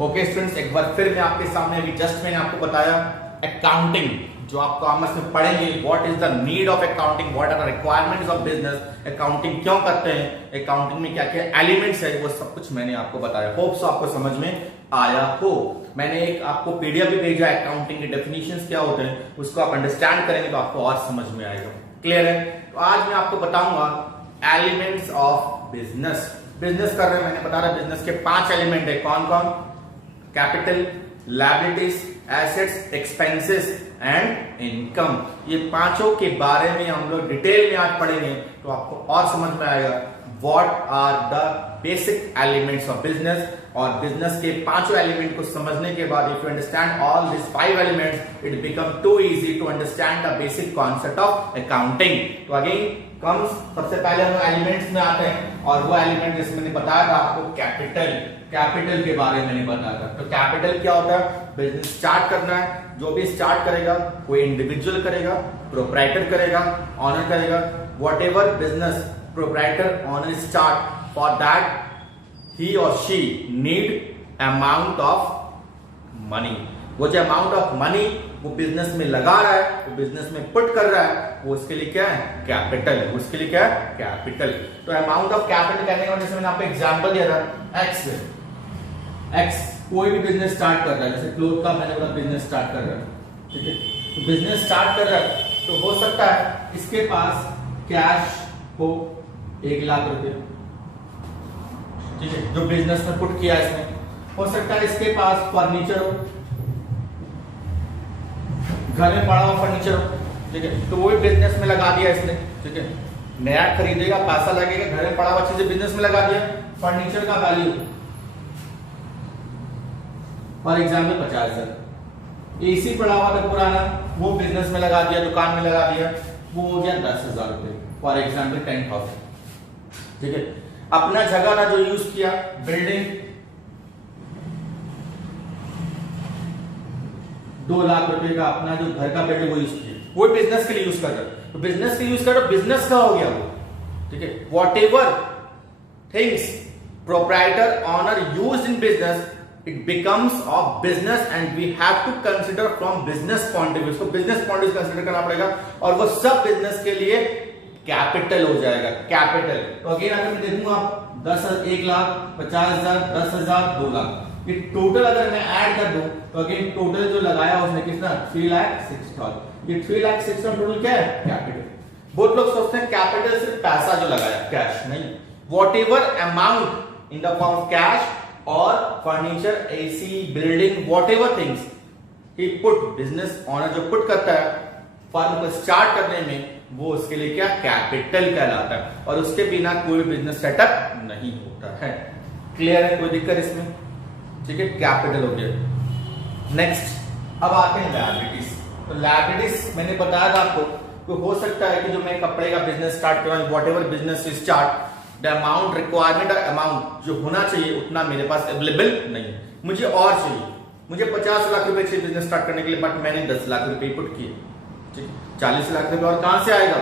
Okay students, एक बार फिर मैं आपके सामने अभी जस्ट मैंने आपको बताया अकाउंटिंग जो आप कॉमर्स में पढ़ेंगे, what is the need of accounting, what are the requirements of business, accounting क्यों करते हैं, अकाउंटिंग में क्या क्या एलिमेंट्स है, वो सब कुछ मैंने आपको बताया। होप सो आपको समझ में आया हो। मैंने एक आपको पीडीएफ भी भेजा है, अकाउंटिंग के डेफिनेशंस क्या होते हैं, उसको आप अंडरस्टैंड करेंगे तो आपको और समझ में आएगा। क्लियर है? तो आज मैं आपको बताऊंगा एलिमेंट्स ऑफ बिजनेस। बिजनेस कर रहे हैं, मैंने बता रहा बिजनेस के 5 एलिमेंट है। कौन कौन? Capital, liabilities, assets, expenses and income. ये पांचों के बारे में हम लोग डिटेल में आज पढ़ेंगे तो आपको और समझ में आएगा what are the basic elements of business. और बिजनेस के पांचों एलिमेंट को समझने के बाद if you understand all this 5 elements it become to easy to understand the basic concept of accounting. तो अगेन कम्स, सबसे पहले हम एलिमेंट्स में आते हैं और वो एलिमेंट जैसे मैंने बताया था आपको कैपिटल, कैपिटल के बारे में मैंने बताया था। तो कैपिटल क्या होता है? बिजनेस स्टार्ट करना है, जो भी स्टार्ट करेगा कोई इंडिविजुअल करेगा, प्रोप्राइटर करेगा, ऑनर करेगा, whatever business proprietor owner start, for that he or she need amount of money। वो जो अमाउंट ऑफ मनी वो बिजनेस में लगा रहा है, वो बिजनेस में पुट कर रहा है, वो उसके लिए क्या है? कैपिटल। उसके लिए क्या है? कैपिटल। तो अमाउंट ऑफ कैपिटल कहने का जैसे मैंने आपको एग्जांपल दिया था, एक्स कोई भी बिजनेस स्टार्ट कर रहा है, जैसे क्लोथ का मैंने बोला बिजनेस स्टार्ट कर रहा है, ठीक है? तो बिजनेस स्टार्ट कर रहा है तो हो सकता है इसके पास कैश हो 1 लाख रुपए, ठीक है, जो बिजनेस में पुट किया इसने। हो सकता है इसके पास फर्नीचर हो, घर में पड़ा हुआ फर्नीचर हो, ठीक है, तो वो भी बिजनेस में लगा दिया इसने, ठीक है, नया खरीदेगा, पैसा लगेगा, घर में पड़ा हुआ चीजें बिजनेस में लगा दिया। फर्नीचर का वैल्यू फॉर एग्जाम्पल 50,000। एसी पड़ा हुआ था पुराना, वो बिजनेस में लगा दिया, दुकान में लगा दिया, वो हो गया 10,000 रुपए, फॉर एग्जाम्पल 10,000, ठीक है। अपना जगह ना जो यूज किया, बिल्डिंग 2 लाख रुपए का अपना जो घर का बिल्डिंग वो यूज किया, वो बिजनेस के लिए यूज कर रहा है। तो बिजनेस के लिए यूज कर रहा है, बिजनेस का हो गया वो, ठीक है। Whatever things proprietor owner use in business it becomes of business and we have to consider from business point of view. उसको business point of view consider करना पड़ेगा और वो सब बिजनेस के लिए कैपिटल हो जाएगा, कैपिटल। तो अगेन अगर मैं देखूंगा 1 लाख, 50,000, 10,000, 2 लाख, ये टोटल अगर मैं ऐड कर दूं तो अगेन टोटल जो लगाया उसने कितना? 3,06,000। ये 3,06,000 टोटल क्या है? कैपिटल। बहुत लोग सोचते हैं कैपिटल सिर्फ पैसा जो लगाया, कैश नहीं। Whatever amount in the form of cash और furniture, AC, building, whatever things he put, business owner जो पुट करता है फर्म को स्टार्ट करने में, वो उसके लिए क्या? कैपिटल कहलाता है। और उसके बिना कोई बिजनेस सेटअप नहीं होता है। क्लियर है? कोई दिक्कत इसमें? ठीक है, कैपिटल हो गया। नेक्स्ट अब आते हैं लायबिलिटीज। तो लायबिलिटीज मैंने बताया था आपको, तो हो सकता है कि जो मैं कपड़े का बिजनेस स्टार्ट कर रहा हूं, whatever business you start, the amount requirement, amount जो होना चाहिए उतना मेरे पास अवेलेबल नहीं है, मुझे और चाहिए। मुझे 50 लाख रुपए चाहिए बिजनेस स्टार्ट करने के लिए, बट मैंने 10 लाख रुपए पुट किए, 40 लाख रुपए और कहां से आएगा?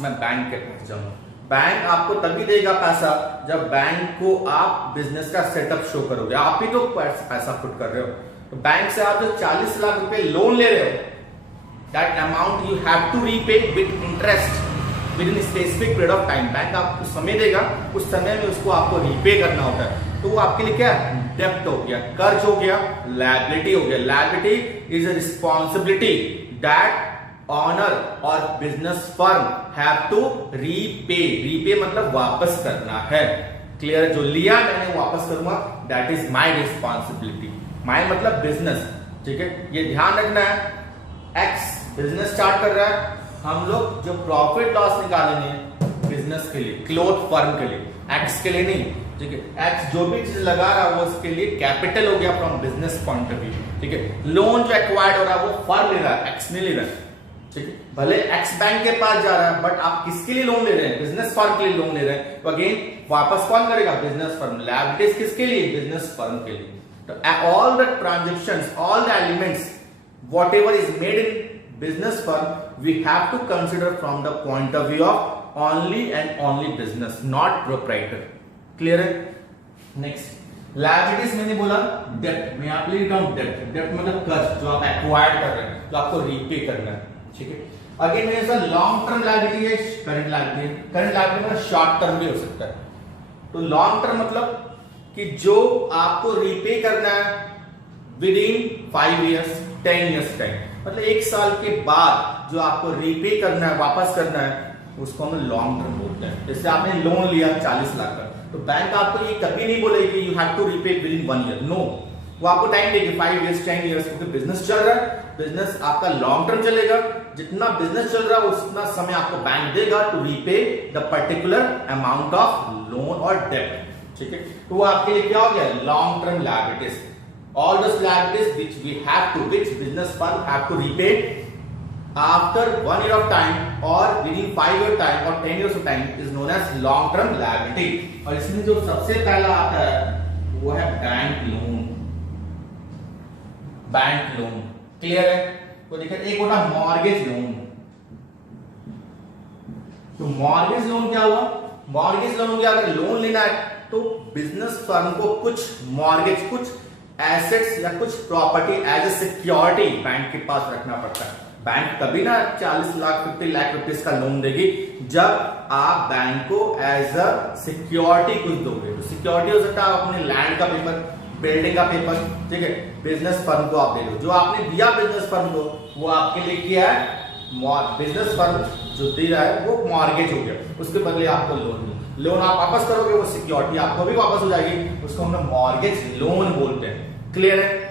मैं बैंक के पास जाऊंगा। बैंक आपको तभी देगा पैसा जब बैंक को आप बिजनेस का सेटअप शो करोगे, आप ही तो पैसा पुट कर रहे हो। तो बैंक से आप जो 40 लाख रुपए लोन ले रहे हो, that amount you have to repay with interest within specific period of time. Bank आपको समय देगा, उस समय में उसको आपको रीपे करना होता है। तो वो आपके लिए क्या है? डेब्ट हो गया, कर्ज हो गया, लायबिलिटी हो गया। Liability is a responsibility that owner और business firm have to repay. Repay मतलब वापस करना है। क्लियर है? जो लिया मैंने वापस करूंगा, that is my responsibility. My मतलब बिजनेस, ठीक है। ये ध्यान रखना है, एक्स बिजनेस स्टार्ट कर रहा है, हम लोग जो प्रॉफिट लॉस निकालेंगे बिजनेस के लिए, क्लोथ फर्म के लिए, एक्स के लिए नहीं, ठीक है। एक्स जो भी चीज लगा रहा है वो उसके लिए कैपिटल हो गया from business point of view, ठीक है। लोन जो एक्वायर्ड हो रहा है वो फर्म ले रहा है, एक्स नहीं ले रहा है, ठीक है। भले एक्स बैंक के पास जा रहा है, बट आप किसके लिए लोन ले रहे हैं? बिजनेस फर्म के लिए लोन ले रहे हैं। तो अगेन वापस कौन करेगा? Business firm. लायबिलिटीज किसके लिए? बिजनेस फर्म के लिए। तो all the transactions, all the elements whatever is made in business firm we have to consider from the point of view of only and only business, not proprietor. Clear है? Next liabilities मैंने बोला डेप्ट, मैं यहाँ पे लिख रहा हूं डेप्ट। डेप्ट मतलब कर्ज जो आप एक्वायर कर रहे हैं, जो आपको रीपे करना है, ठीक है। अगेन मेरे साथ लॉन्ग टर्म लायबिलिटी है, करंट लायबिलिटी। करंट लायबिलिटी मतलब शॉर्ट टर्म भी हो सकता है। तो लॉन्ग टर्म मतलब कि जो आपको रीपे करना है with in 5 years 10 years time, मतलब 1 साल के बाद जो आपको रीपे करना है, वापस करना है, उसको हम लॉन्ग टर्म बोलते हैं। जैसे आपने लोन लिया 40 लाख का, तो बैंक आपको ये कभी नहीं बोलेगी you have to repay within 1 year, no. वो आपको टाइम देगी 5 इयर्स 10 इयर्स, क्योंकि बिजनेस चल रहा है, बिजनेस आपका लॉन्ग टर्म चलेगा। जितना बिजनेस चल रहा है उतना समय आपको बैंक देगा to repay the particular amount of loan और डेब्ट, ठीक है। तो वो आपके लिए क्या हो गया, long term liabilities. All those liabilities which we have to, which business firm have to repay after 1 year of time or within 5 year time or 10 years of time is known as long term liability। और इसमें जो सबसे पहला आता है वो है bank loan. Bank loan clear है? तो देखिए एक होता है मॉर्गेज लोन। तो मॉर्गेज लोन क्या हुआ, मॉर्गेज लोन हो गया, अगर लोन लेना है तो बिजनेस फर्म को कुछ मॉर्गेज, कुछ एसेट्स या कुछ property as a security bank के पास रखना पड़ता है। बैंक तभी ना 40 लाख 50 लाख रुपीस का लोन देगी जब आप बैंक को एज अ सिक्योरिटी कुछ दोगे। तो सिक्योरिटी हो सकता है अपने लैंड का पेपर, बिल्डिंग का पेपर, ठीक है। बिजनेस फर्म को आप दे दो, जो आपने दिया बिजनेस फर्म को वो आपके लिए क्या है, बिजनेस फर्म जो दे रहा है वो मॉर्गेज हो गया, उसके बदले आपको लोन आप वापस करोगे, वो सिक्योरिटी आपको भी वापस हो जाएगी, उसको हम मॉर्गेज लोन बोलते हैं। क्लियर है?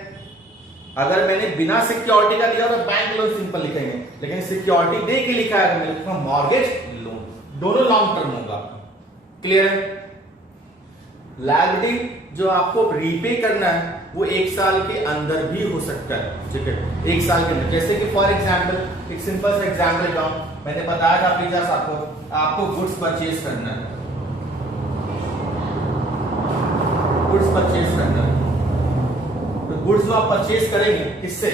अगर मैंने बिना सिक्योरिटी का दिया तो बैंक लोन सिंपल लिखेंगे, लेकिन सिक्योरिटी दे के लिखा है तो मैं लिखूंगा मॉर्गेज लोन, दोनों लॉन्ग टर्म होगा। क्लियर है? लायबिलिटी जो आपको रीपे करना है वो 1 साल के अंदर भी हो सकता है, ठीक है, 1 साल के अंदर। जैसे कि फॉर एग्जांपल एक सिंपल सा एग्जांपल लेता हूं, मैंने बताया था पिज्जा आपको गुड्स परचेज करना है, गुड्स परचेज करना है। तो गुड्स जो आप परचेज करेंगे किससे,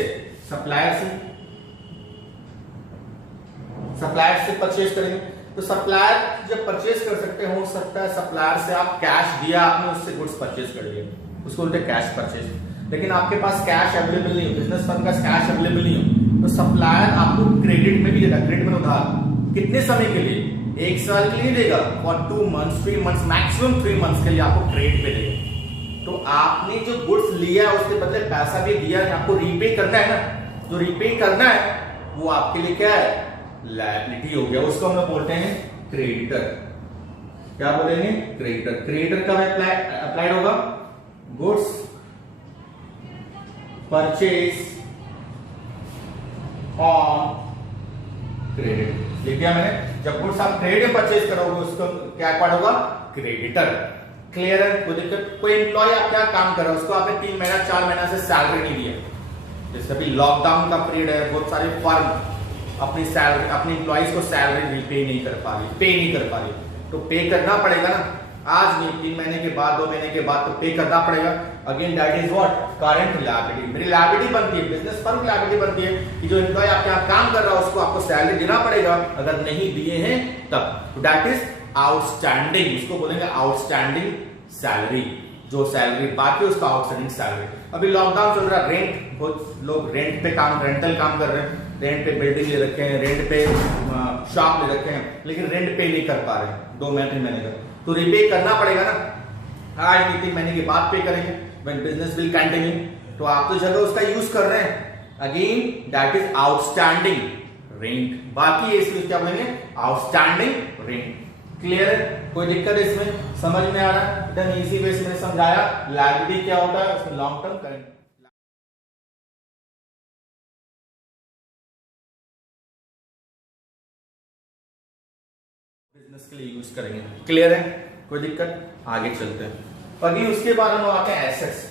सप्लायर से, सप्लायर से परचेज करेंगे। तो सप्लायर जब परचेज कर सकते हो सकता है सप्लायर से आप कैश दिया, आपने उससे गुड्स परचेज कर लिया, उसको बोलते हैं कैश परचेज। लेकिन आपके पास कैश अवेलेबल नहीं हो, बिजनेस फर्म का कैश अवेलेबल नहीं हो, तो सप्लायर आपको क्रेडिट में भी देगा, क्रेडिट में उधार कितने समय के लिए, 1 साल के लिए देगा, और 2 मंथ्स 3 मंथ्स मैक्सिमम 3 मंथ्स के लिए आपको क्रेडिट पे देगा। तो आपने जो गुड्स लिया है उसके बदले पैसा भी दिया है, आपको रीपे करना है ना, जो रीपे करना है वो आपके लिए क्या है, लायबिलिटी हो गया, उसको हम लोग बोलते हैं क्रेडिटर। क्या बोलेंगे, क्रेडिटर। क्रेडिटर कब अप्लाइड होगा, गुड्स परचेज ऑन क्रेडिट। लिख दिया मैंने, जब गुड्स आप क्रेडिट में परचेज करोगे उसको क्या अप्लाइड होगा, क्रेडिटर। क्लियर है? कोई दिक्कत? कोई एम्प्लॉय आप क्या काम कर रहा है, उसको आपने 3 महीना 4 महीना से सैलरी नहीं दिया, जैसे अभी लॉकडाउन का पीरियड है, बहुत सारे फर्म अपनी सैलरी, अपने एम्प्लॉइज को सैलरी पे नहीं कर पा रही, तो पे करना पड़ेगा ना, आज नहीं 3 महीने के बाद 2 महीने के बाद तो पे करना पड़ेगा। Again that is what, current liability. मेरी लायबिलिटी बनती है, बिजनेस फर्म की लायबिलिटी बनती है कि जो एम्प्लॉय आपके यहाँ काम कर रहा है उसको आपको सैलरी देना पड़ेगा, अगर नहीं दिए हैं तब। दैट इज आउटस्टैंडिंग, उसको बोलेंगे आउटस्टैंडिंग सैलरी, जो सैलरी बाकी उसका आउटस्टैंडिंग सैलरी। अभी लॉकडाउन चल रहा है, रेंट, बहुत लोग रेंट पे काम, रेंटल काम कर रहे हैं, रेंट पे बिल्डिंग ले रखे हैं, रेंट पे शॉप ले रखे हैं, लेकिन रेंट पे नहीं कर पा रहे 2 महीने 3 महीने का, तो रीपे करना पड़ेगा ना, आज 3 महीने के बाद पे करेंगे, व्हेन बिजनेस विल कंटिन्यू। तो आप तो जगह उसका यूज कर रहे हैं, again that is outstanding rent, बाकी इसमें क्या बोलेंगे, आउटस्टैंडिंग रेंट। क्लियर है? कोई दिक्कत इसमें, समझ में आ रहा है? एकदम इजी वे से मैंने समझाया लायबिलिटी क्या होता है, उसमें लॉन्ग टर्म करंट बिजनेस के लिए यूज करेंगे। क्लियर है? कोई दिक्कत? आगे चलते हैं। अभी उसके बाद हम आते हैं एसेट्स।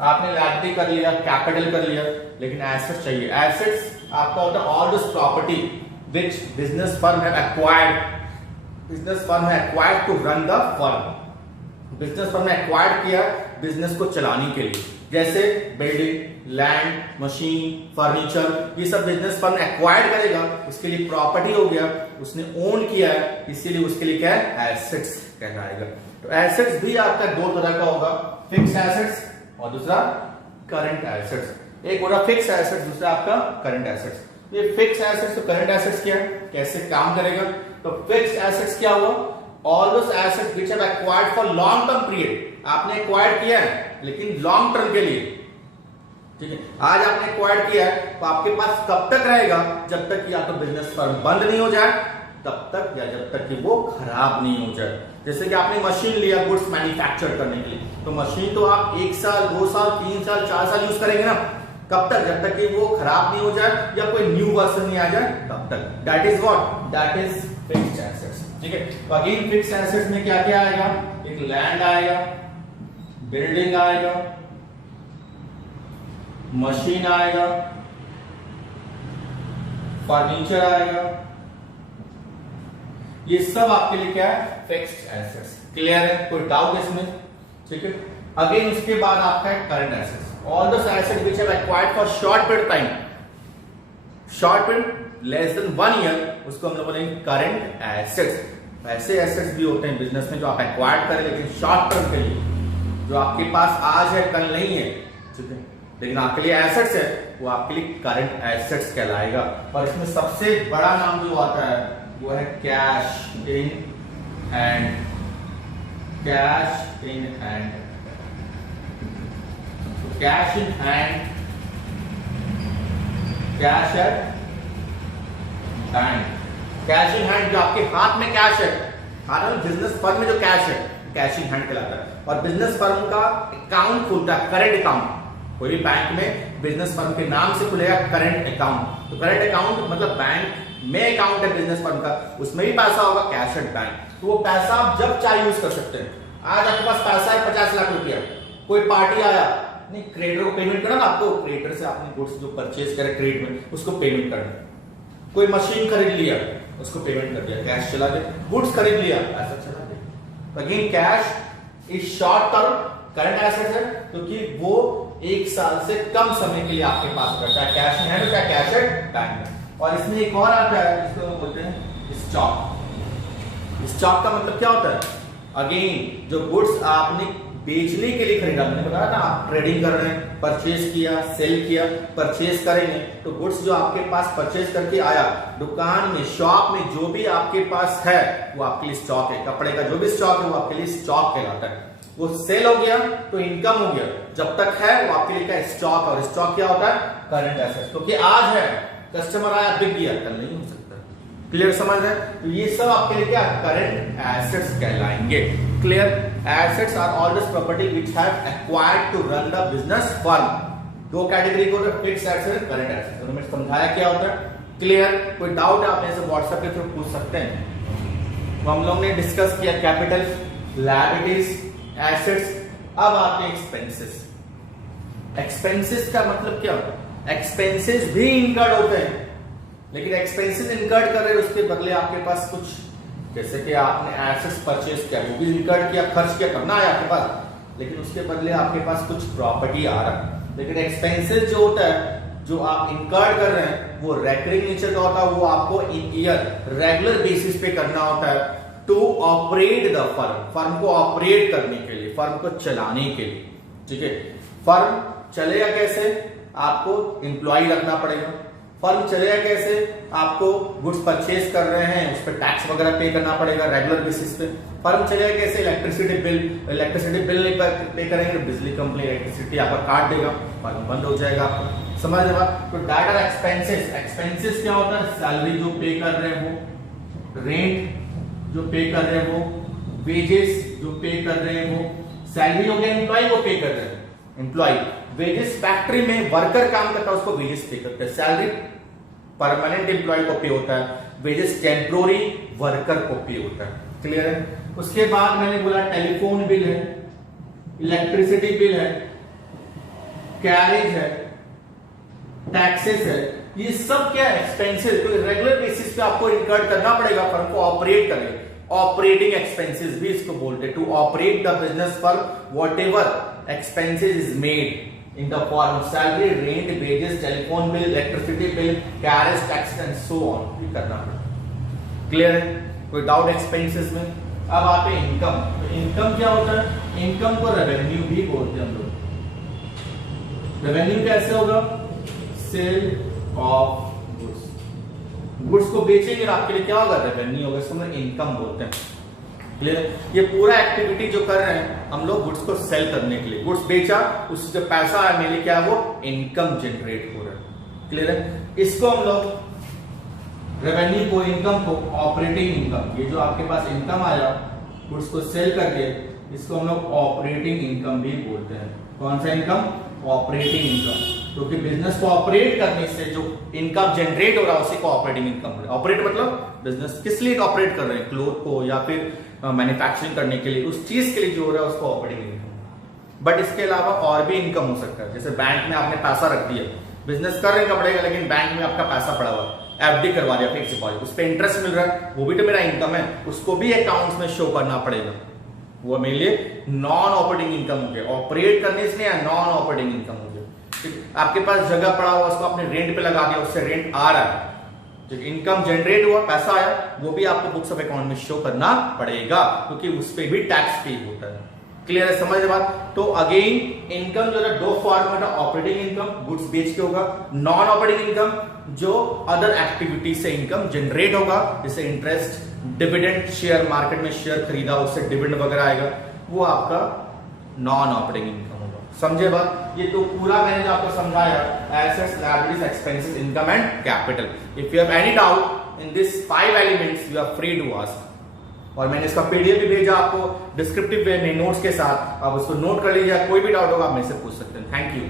आपने लायबिलिटी कर लिया, कैपिटल कर लिया, लेकिन एसेट्स चाहिए। एसेट्स आपका होता है all this property which business firm have acquired, business firm है acquired to run the firm. Business firm ने एक्वायर्ड किया बिजनेस को चलाने के लिए, जैसे बिल्डिंग, लैंड, मशीन, फर्नीचर, ये सब बिजनेस फर्म एक्वायर्ड करेगा, उसके लिए प्रॉपर्टी हो गया, उसने ओन किया है, इसीलिए उसके लिए क्या है, एसेट्स कहलाएगा। तो एसेट्स भी आपका 2 तरह का होगा, फिक्स एसेट्स और दूसरा करंट एसेट्स। एक हो रहा फिक्स एसेट्स, दूसरा आपका करंट एसेट्स। ये फिक्स एसेट्स तो करंट एसेट्स क्या है, कैसे काम करेगा? तो फिक्स एसेट्स क्या हुआ? All those assets which have acquired for long term period. आपने एक्वायर्ड किया है लेकिन लॉन्ग टर्म के लिए, ठीक है। आज आपने एक्वायर्ड किया है तो आपके पास कब तक रहेगा? जब तक या तो बिजनेस फर्म बंद नहीं हो जाए तब तक, या जब तक कि वो खराब नहीं हो जाए। जैसे कि आपने मशीन लिया गुड्स मैन्युफैक्चर करने के लिए, तो मशीन तो आप 1 साल 2 साल 3 साल 4 साल यूज करेंगे ना। कब तक? जब तक कि वो खराब नहीं हो जाए या कोई न्यू वर्जन नहीं आ जाए तब तक। That is what? That is fixed assets, ठीक है। तो अगेन फिक्स्ड एसेट्स में क्या क्या आएगा? एक लैंड आएगा, बिल्डिंग आएगा, मशीन आएगा, फर्नीचर आएगा। ये सब आपके लिए क्या है? Fixed assets. क्लियर है? कोई डाउट इसमें? ठीक है। अगेन उसके बाद आपका है current assets. All those assets which have acquired for short period time, short period less than 1 year, उसको हम लोग बोलेंगे करंट एसेट्स। ऐसे एसेट्स भी होते हैं बिजनेस में जो आप एक्वायर्ड करें लेकिन शॉर्ट टर्म के लिए, जो आपके पास आज है कल नहीं है, ठीक है, लेकिन आपके लिए एसेट्स है, वो आपके लिए करंट एसेट्स कहलाएगा। और इसमें सबसे बड़ा नाम जो आता है वो है cash in hand. Cash in hand, cash in hand, cash at bank. Cash in hand जो आपके हाथ में कैश है, हाथ में बिजनेस फर्म में जो कैश है कैश इन हैंड कहलाता है। और बिजनेस फर्म का अकाउंट खुलता है, करंट अकाउंट। कोई भी बैंक में बिजनेस फर्म के नाम से खुलेगा करंट अकाउंट। तो करंट अकाउंट मतलब बैंक में अकाउंट है बिजनेस फर्म का, उसमें भी पैसा होगा कैश एट बैंक। तो वो पैसा आप जब चाहे यूज कर सकते हैं। आज आपके पास पैसा है 50 लाख रुपया, कोई पार्टी आया, नहीं क्रेडिटर को पेमेंट करना ना, आपको क्रेडिटर से आपने गुड्स जो परचेज करे क्रेडिट में उसको पेमेंट करना। कोई मशीन खरीद लिया उसको पेमेंट कर दिया, कैश चला गया। गुड्स खरीद लिया पैसा चला गया। Again cash is short term current assets है क्योंकि वो 1 साल से कम समय के लिए आपके पास रहता है, कैश इन हैंड या कैश एट बैंक। और इसमें एक और आता है जिसको हम बोलते हैं स्टॉक। स्टॉक का मतलब क्या होता है? अगेन जो गुड्स आपने बेचने के लिए खरीदा, मैंने बताया ना, आप ट्रेडिंग कर रहे हैं, परचेज किया, सेल किया, परचेज करेंगे, तो गुड्स जो आपके पास परचेज करके आया दुकान में, शॉप में, जो भी आपके पास है वो आपके लिए स्टॉक है। कपड़े का जो भी स्टॉक है वो आपके लिए स्टॉक कहलाता है। वो सेल हो गया तो इनकम हो गया, जब तक है वो आपके लिए क्या? स्टॉक। और स्टॉक क्या होता है? Current assets. क्योंकि आज है, कस्टमर आया बिक गया, कल नहीं हो सकता। क्लियर समझ रहे हैं? तो ये सब आपके लिए क्या? करंट एसेट्स कहलाएंगे। Clear? Assets are all those property which have acquired to run the business firm. दो कैटेगरी को, फिक्स्ड एसेट्स, करंट एसेट्स। तो मैंने समझाया क्या होता है। क्लियर? कोई डाउट है आप मेरे से व्हाट्सएप के थ्रू पूछ सकते हैं। तो हम लोग ने डिस्कस किया कैपिटल, लायबिलिटीज, एसेट्स। अब आते हैं एक्सपेंसेस। एक्सपेंसेस का मतलब क्या होता है? एक्सपेंसेस भी इनकर्ड होते हैं, लेकिन एक्सपेंसेस इनकर्ड कर रहे हैं उसके बदले आपके पास कुछ, जैसे कि आपने एसेट्स परचेज किया, वो भी इनकर्ड किया, खर्च किया, करना है आपके पास, लेकिन उसके बदले आपके पास कुछ प्रॉपर्टी आ रहा है। लेकिन एक्सपेंसेस जो होता है, जो आप इनकर्ड कर रहे हैं, वो रेकरिंग नेचर का होता है, वो आपको इन ईयर रेगुलर बेसिस पे करना होता है to operate the firm. Firm को ऑपरेट करने के लिए, फर्म को चलाने के लिए, ठीक है। फर्म चलेगा कैसे? आपको एम्प्लॉय रखना पड़ेगा। फर्म चलेगा कैसे? आपको गुड्स परचेज कर रहे हैं, उस पर टैक्स वगैरह पे करना पड़ेगा रेगुलर बेसिस पे। फर्म चलेगा कैसे? इलेक्ट्रिसिटी बिल नहीं पे करेंगे तो बिजली कंपनी इलेक्ट्रिसिटी आपका काट देगा, फर्म बंद हो जाएगा आपका। समझ रहे आप? तो डायरेक्ट एक्सपेंसेस, एक्सपेंसेस क्या होता है? सैलरी जो पे कर रहे हैं वो, रेंट जो पे कर रहे हैं वो, वेजेस जो पे कर रहे हैं वो। सैलरी हो गया एम्प्लॉय को पे कर रहे हैं, एम्प्लॉय। वेजेस फैक्ट्री में वर्कर काम करता है उसको वेजेस पे करते हैं। सैलरी परमानेंट एम्प्लॉय को पे होता है, वेजेस टेम्पोररी वर्कर को पे होता है। क्लियर है? उसके बाद मैंने बोला टेलीफोन बिल है, इलेक्ट्रिसिटी बिल है, कैरेज है, टैक्सेस है। ये सब क्या एक्सपेंसेस तो रेगुलर बेसिस पे आपको इनकर्ड करना पड़ेगा फर्म को ऑपरेट करने। ऑपरेटिंग एक्सपेंसेस भी इसको बोलते हैं। To operate the business firm whatever expenses is made in the form of salary, rent, wages, telephone bill, electricity bill, carriage tax and so on, ये करना पड़ेगा। क्लियर है? कोई डाउट एक्सपेंसेस में? अब आप इनकम, तो इनकम क्या होता है? इनकम को रेवेन्यू भी बोलते हैं हम लोग। रेवेन्यू कैसे होगा? सेल ऑफ गुड्स, गुड्स को बेचेंगे आपके लिए क्या होगा? रेवेन्यू होगा, इसको हम इनकम बोलते हैं। क्लियर? ये पूरा एक्टिविटी जो कर रहे हैं हम लोग गुड्स को सेल करने के लिए, गुड्स बेचा, उससे जो पैसा आया मेरे क्या है वो इनकम जनरेट हो रहा है। क्लियर है? इसको हम लोग रेवेन्यू को, इनकम को ऑपरेटिंग इनकम, ये जो आपके पास इनकम आया गुड्स को सेल करके, इसको हम लोग ऑपरेटिंग इनकम भी बोलते हैं। कौन सा इनकम? ऑपरेटिंग इनकम, क्योंकि बिजनेस को ऑपरेट करने से जो इनकम जनरेट हो रहा है उसी को ऑपरेटिंग इनकम। ऑपरेट मतलब बिजनेस किस लिए ऑपरेट कर रहे हैं? क्लोथ को या फिर मैन्युफैक्चरिंग करने के लिए, उस चीज के लिए जो हो रहा है उसको ऑपरेटिंग इनकम। बट इसके अलावा और भी इनकम हो सकता है, जैसे बैंक में आपने पैसा रख दिया, बिजनेस कर रहे कपड़े का, लेकिन बैंक में आपका पैसा पड़ा हुआ, एफडी करवा दिया, फिक्स डिपॉजिट, उस पर इंटरेस्ट मिल रहा है, वो भी तो मेरा इनकम है, उसको भी अकाउंट्स में शो करना पड़ेगा। वो मेरे लिए नॉन ऑपरेटिंग इनकम हो गया, ऑपरेट करने से नहीं, नॉन ऑपरेटिंग इनकम हो गया। आपके पास जगह पड़ा हुआ, उसको आपने रेंट पे लगा दिया, उससे रेंट आ रहा है, जो इनकम जनरेट हुआ, पैसा आया, वो भी आपको बुक्स ऑफ अकाउंट में शो करना पड़ेगा, क्योंकि उस पर भी टैक्स पे होता है। क्लियर है? समझ बात? तो अगेन इनकम जो है दो फॉर्म में, ऑपरेटिंग इनकम गुड्स बेच के होगा, नॉन ऑपरेटिंग इनकम जो अदर एक्टिविटी से इनकम जनरेट होगा, जैसे इंटरेस्ट, डिविडेंड, शेयर मार्केट में शेयर खरीदा उससे डिविडेंड वगैरह आएगा, वो आपका नॉन ऑपरेटिंग इनकम होगा। समझे बात? ये तो पूरा मैंने जो आपको समझाया, assets, liabilities, expenses, income and capital. If you have any doubt in this 5 elements you are free to ask. और मैंने इसका पीडीएफ भी भेजा आपको डिस्क्रिप्टिव वे में नोट्स के साथ, आप उसको नोट कर लीजिए, कोई भी डाउट होगा आप मेरे से पूछ सकते हैं। Thank you.